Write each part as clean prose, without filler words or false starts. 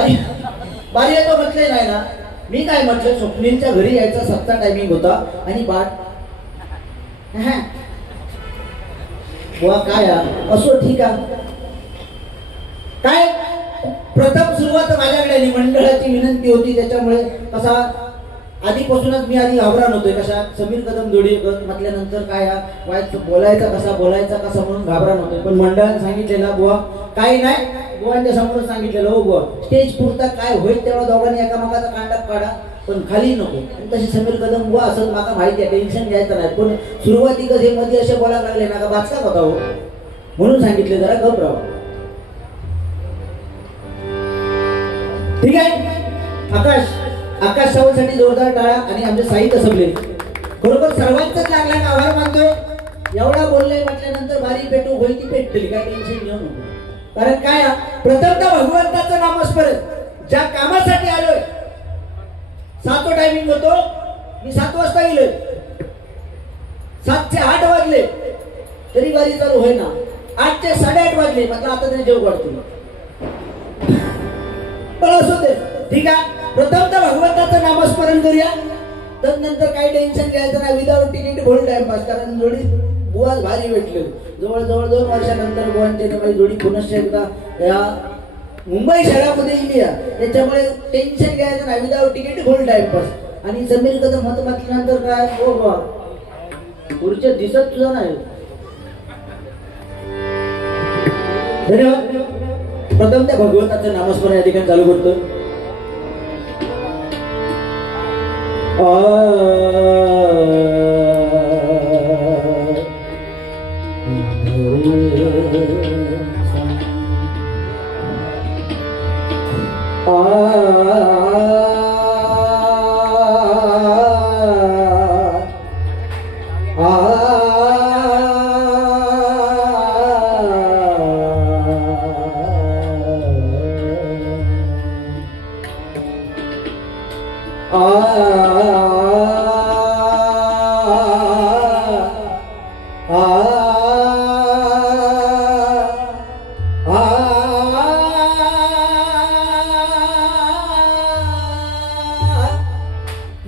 बारी बारी येतो म्हटले नाही ना. मी काय म्हटलं, स्वप्नीलच्या घरी यायचा 7चा टायमिंग होता आणि बुवा काय असो ठीक आहे. काय प्रथम सुरुवात माझ्याकडे आली, मंडळाची विनंती होती त्याच्यामुळे कसा आधीपासूनच मी आधी घाबरान होतोय. कशा समीर कदम जोडी म्हटल्यानंतर काय वाईट बोलायचा कसा म्हणून घाबरान होतोय. पण मंडळाने सांगितलेलं बुवा काही नाही, बुवांच्या समोर सांगितलेलं हो बुवा स्टेज पुरता काय होईल तेव्हा दोघांनी एकामेकाचा कांडप काढा पण खाली नको. आणि तसे समीर कदम बुवा असं मला माहिती आहे, टेन्शन घ्यायचं नाही. पण सुरुवाती कधी मध्ये असे बोलायला लागले ना का बाचका होता हो, म्हणून सांगितले जरा गप राहा. ठीक आहे. आकाश सावंतसाठी जोरदार टाळ्या आणि आमचे साहित्य सबले बरोबर सर्वांचाच लागला ना, आभार मानतोय. एवढा बोलले म्हटल्यानंतर भारी पेटू होईल ती पेटली, काय टेन्शन घेऊ नको. कारण काय प्रथमतः भगवंताचं नामस्मरण ज्या कामासाठी आलोय. 7चा टायमिंग होतो, मी 7 वाजता गेलोय, 7 ते 8 वाजले तरी वारी चालू होय ना. 8 ते 8:30 वाजले म्हटलं आता तरी जेव काढतो. पण असू दे ठीक आहे. प्रथमतः भगवंताचं नामस्मरण करूया, तर नंतर काही टेन्शन घ्यायचं नाही. विदाउट तिकीट फुल टाइमपास. कारण जोडी बुवा भारी भेटले. जवळजवळ 2 वर्षानंतर बुवांची माझी जोडी पुनश्च एकदा या मुंबई शहरामध्ये येईल. त्याच्यामुळे टेन्शन घ्यायचं नाही, विदाउट तिकीट फुल टाइमपास. आणि समीर कदम मत म्हटल्यानंतर काय हो बुवा पुढच्या दिसत तुझा नाही. धन्यवाद. प्रथम त्या भगवंताचं नामस्मरण या ठिकाणी चालू करतो.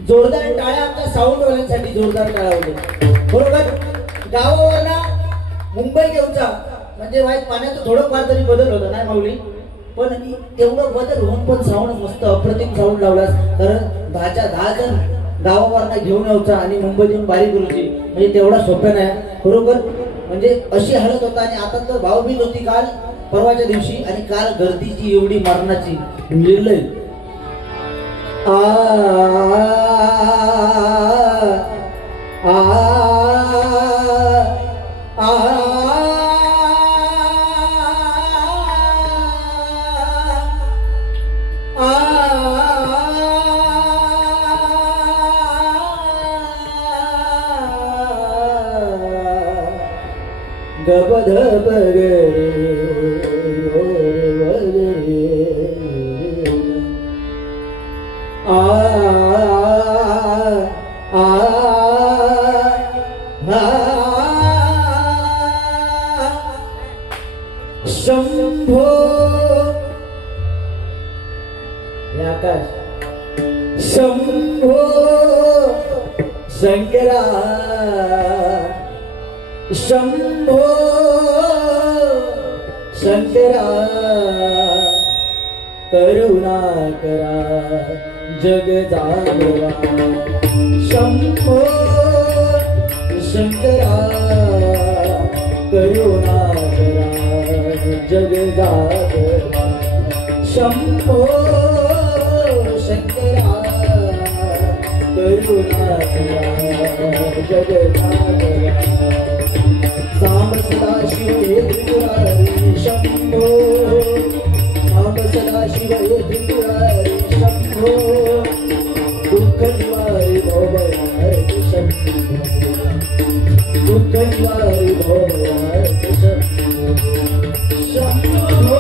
जोरदार टाळ्या आमच्या साऊंड वाल्यांसाठी, जोरदार टाळ्या होते. बरोबर. गावावरना मुंबई घेऊचा म्हणजे वाईट पाण्याचं थोडंफार तरी बदल होता नाही माऊली, पण तेवढं बदल होऊन पण साऊंड मस्त अप्रतिम साऊंड लावलास. कारण 10 जण गावावरना घेऊन यायचा आणि मुंबईतून बारी करूची म्हणजे तेवढा सोपं नाही बरोबर. म्हणजे अशी हालत होता. आणि आता तर भावबीज होती काल परवाच्या दिवशी, आणि काल गर्दीची एवढी मरणाची निर्लय. गबधब शंभो आकाश शंभो शंकरा शंभो शंकरा करुणा करा जगदानवा. शंभो शंकरा करुणा करा जगदानवा. शंभो शंकरा करुणा करा जगदानवा. साम सदा शिव त्रिपुरारी शंभो. साम सदा शिव त्रिपुरारी शंभो. दुःख निवारी भवभयार्थ शंभो. दुःख निवारी भवभयार्थ शंभो. शंभो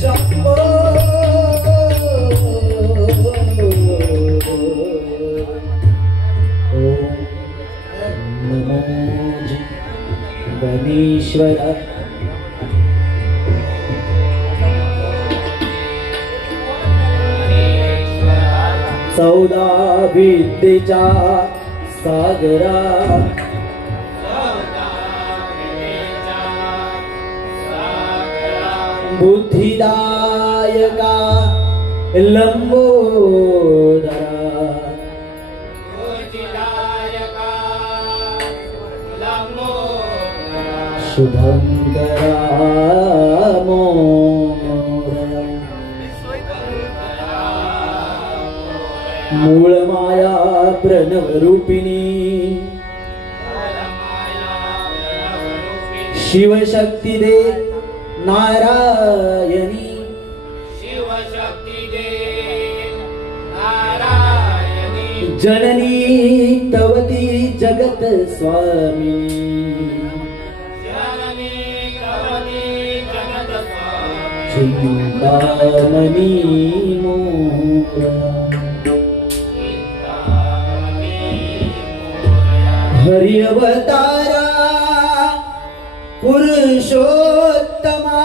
शंभो सौदा विद्येच्या सागरा बुद्धिदायका लंबोदरा शुभंकरा मूळ माया प्रणव रूपिणी शिवशक्ती दे नारायणी जननी तवती जगत स्वामी चिंतामणी मोरा हरि अवतारा पुरुषोत्तमा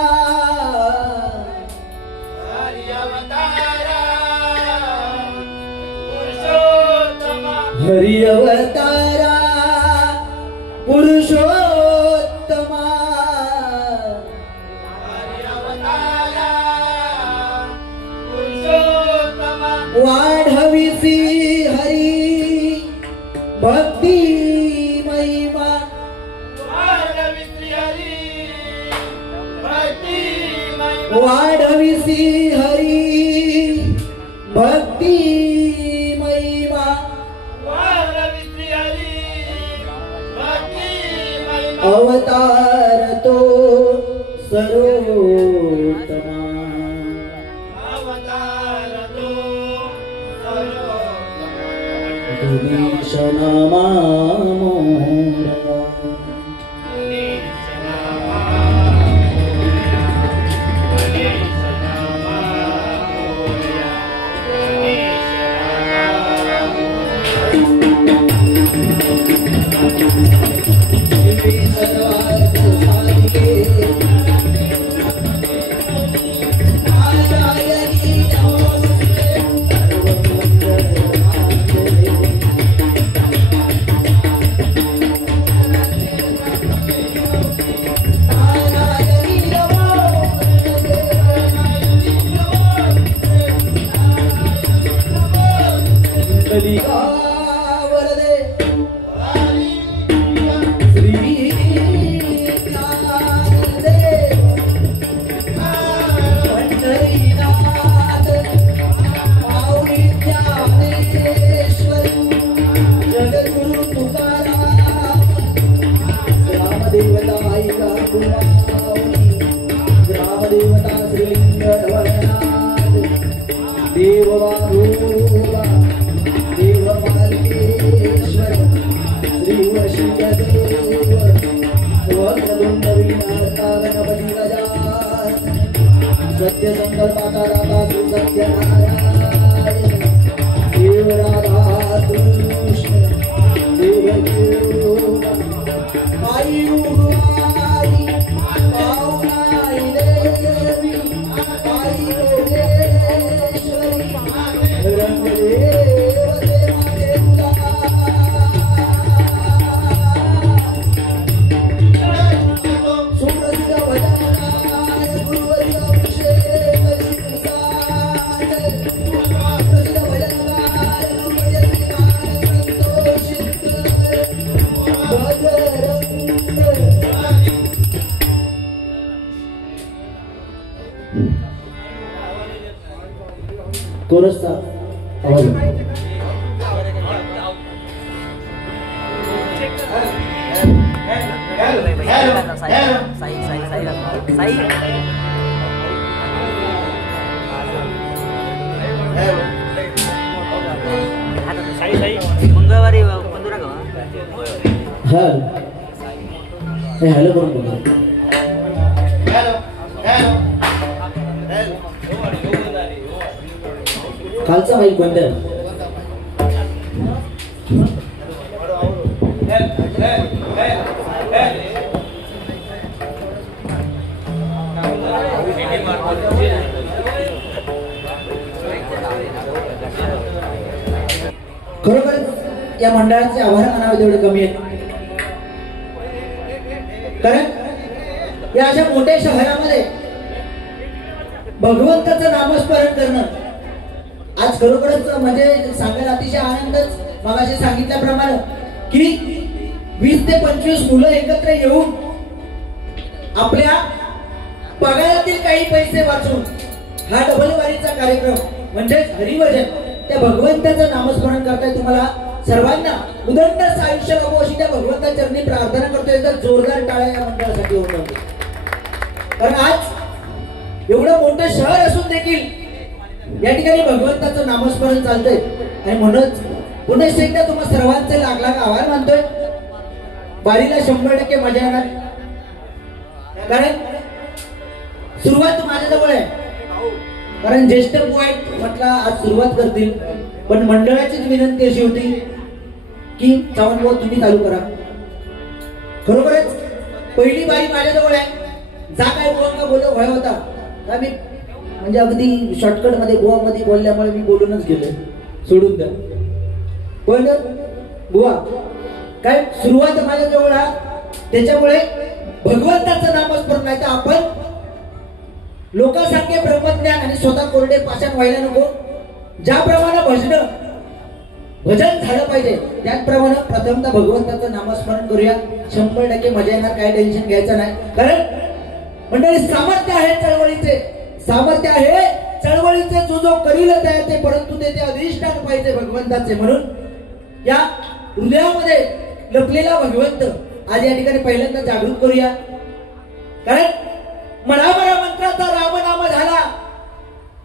हरि अवतारा पुरुषोत्तमा वाढविसी हरी भक्ती महिमा वाढविसी हरी भक्ती महिमा अवतार तो सर्वोत्तमा गणेश नामा मोरा सत्य संकल्पाचा राधा सत्य नारायण देव राधा कृष्ण देव आई उगवाई पावनाई देवी आई योगेश्वरी रंगदेव देवा देवता सुप्रसिद्ध भजनाय गुरुवर्य कोरसचा आवाज मंगळवारी पंधरा का हा हॅलो करून बघा खालचा माईक बंद आहे या मंडळाचे आभार मानावे तेवढे कमी आहेत. कारण या अशा मोठ्या शहरामध्ये भगवंताचं नामस्मरण करणं आज खरोखरच म्हणजे सांगायला अतिशय आनंदच. मगाशी सांगितल्याप्रमाणे की 20 ते 25 मुलं एकत्र येऊन आपल्या पगारातील काही पैसे वाचून हा डबल वारीचा कार्यक्रम म्हणजे हरिभजन त्या भगवंताचं नामस्मरण करताय. तुम्हाला सर्वांना उदंड आयुष्य लाभो अशी त्या भगवंताच्या चरणी प्रार्थना करतोय. तर जोरदार टाळ्या या मंडळासाठी होत नव्हते. कारण आज एवढं मोठं शहर असून देखील या ठिकाणी भगवंताचं नामस्मरण चालतंय. आणि म्हणूनच पुन्हा एकदा तुम्हा सर्वांचे लाख लाख आभार मानतोय. वारीला 100% मजा येणार. कारण सुरुवात माझ्याजवळ आहे. कारण ज्येष्ठ पॉइंट म्हटलं आज सुरुवात करतील. पण मंडळाचीच विनंती अशी होती की चव्हाण भाऊ तुम्ही चालू करा. खरोखरच पहिली बारी माझ्याजवळ आहे. जा काय बुवा बोलतो भय होता. मी म्हणजे अगदी शॉर्टकट मध्ये बुवा मध्ये बोलल्यामुळे मी बोलूनच गेलो. सोडून द्या. पण बुवा काय सुरुवात माझ्याजवळ आहे. त्याच्यामुळे भगवंताचं नामस्मरण नाही तर आपण लोकांसारखे ब्रह्मज्ञान आणि स्वतः कोरडे पाषाण व्हायला नको. ज्याप्रमाणे भजन झालं पाहिजे त्याचप्रमाणे प्रथमतः भगवंताचं नामस्मरण करूया. 100% मजा येणार. काय टेन्शन घ्यायचं नाही. कारण मंडळी सामर्थ्य आहे चळवळीचे. सामर्थ्य आहे चळवळीचे. जो करील ते परंतु ते अधिष्ठान पाहिजे भगवंताचे. म्हणून या हृदयामध्ये लपलेला भगवंत आज या ठिकाणी पहिल्यांदा जागृत करूया. कारण मरा मरा मंत्राचा रामनाम झाला.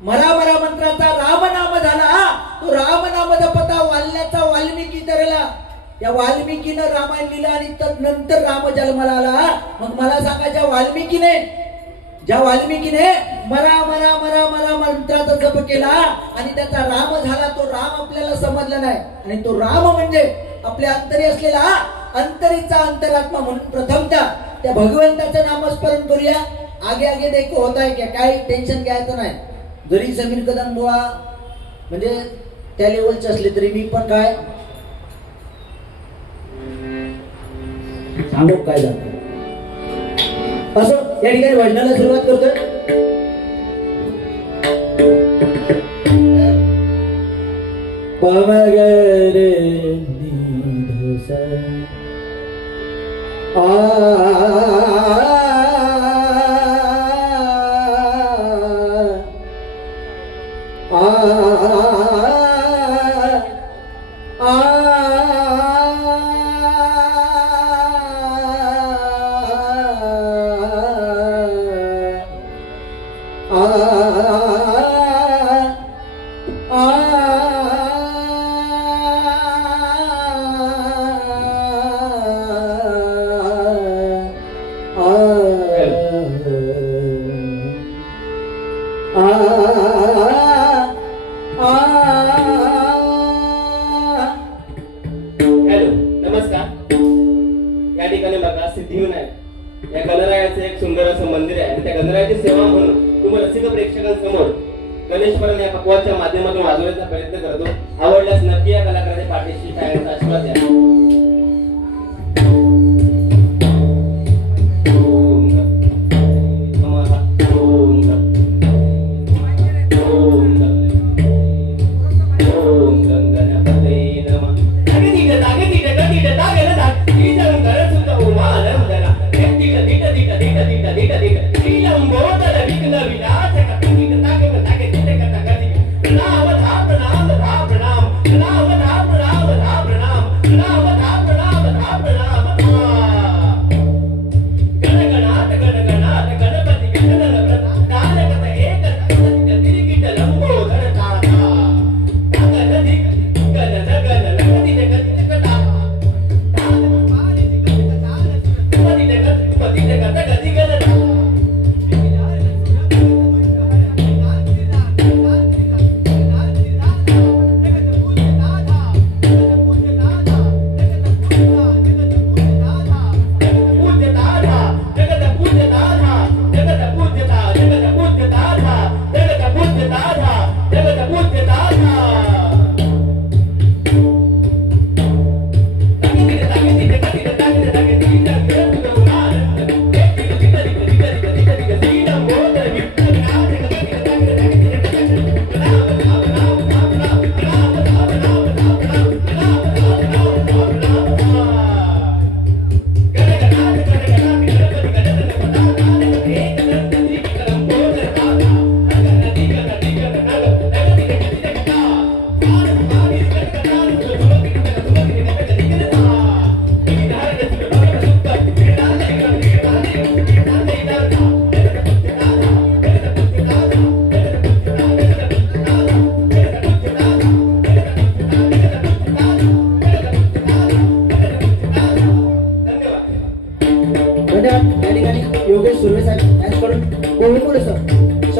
मरा मरा मंत्राचा रामनाम झाला. तो रामनाम जपता वाल्ल्याचा वाल्मिकी तरला. या वाल्मिकीनं रामायण लिहिलं आणि नंतर राम जन्माला आला. मग मला सांगा ज्या वाल्मिकीने मरा मरा मरा मरा मंत्राचा जप केला आणि त्याचा राम झाला तो राम आपल्याला समजला नाही. आणि तो राम म्हणजे आपल्या अंतरी असलेला अंतरीचा अंतरात्मा. म्हणून प्रथमतः त्या भगवंताचं नामस्मरण करूया. आगे आगे देखो होत आहे क्या काय टेन्शन घ्यायचं नाही. जरी समीर कदम बुवा म्हणजे त्या लेवलचे असले तरी मी पण काय सांगू काय झालं असं या ठिकाणी भजनाला सुरुवात करतोय. पमगरे निधसा प्रणाम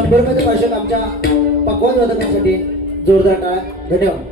संपर्काचे भाषक आमच्या पक्वान वादकांसाठी जोरदार टाळ्या. धन्यवाद.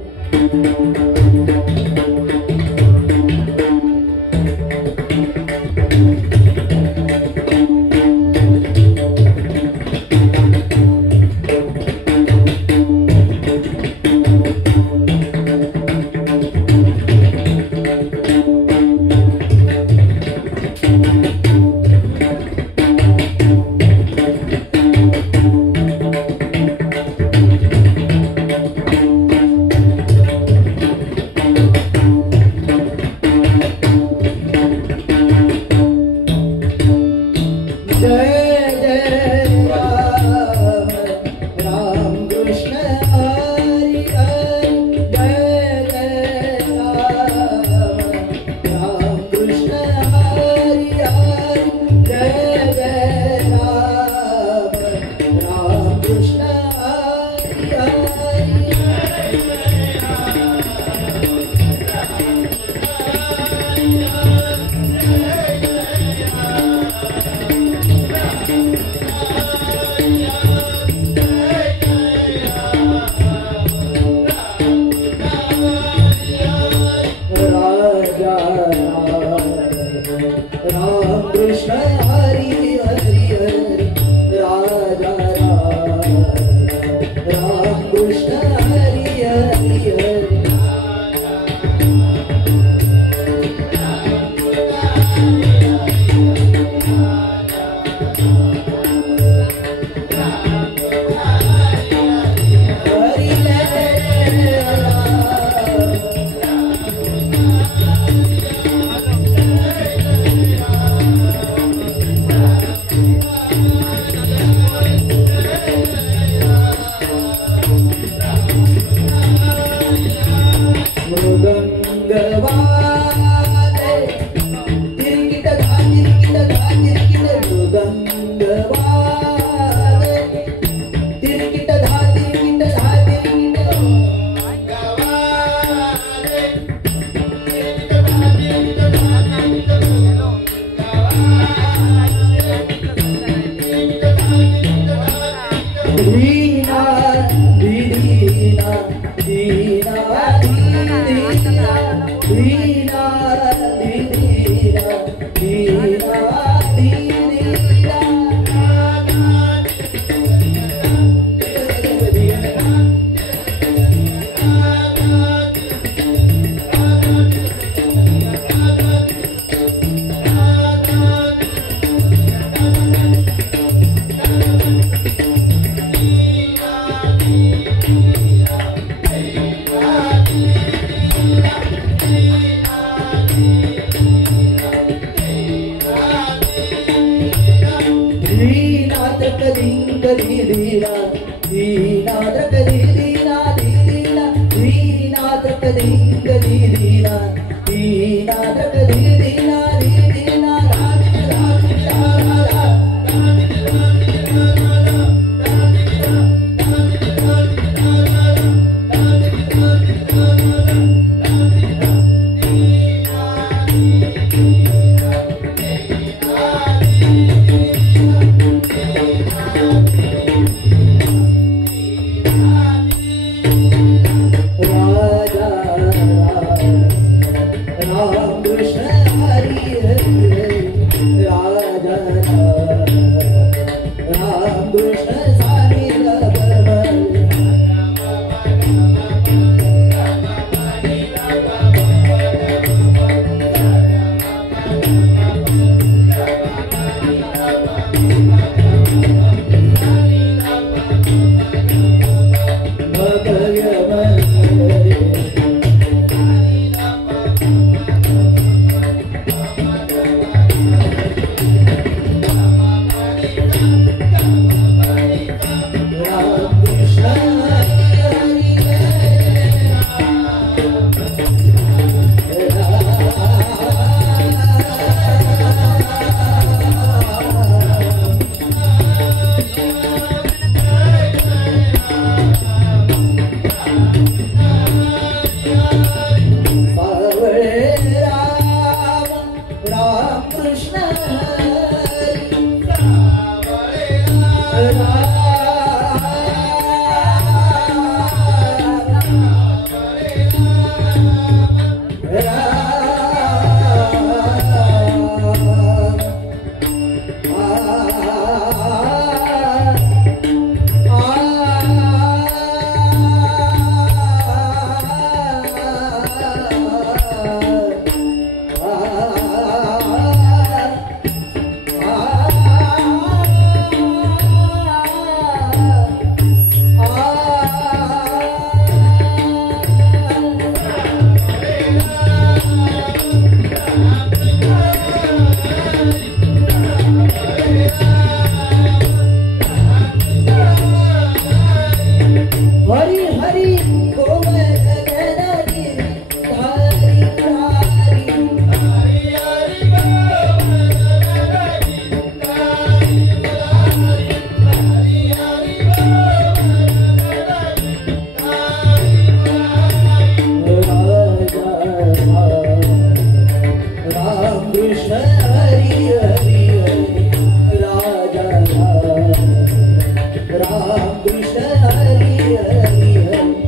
कृष्ण हरी हरी हरी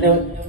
धन्यवाद.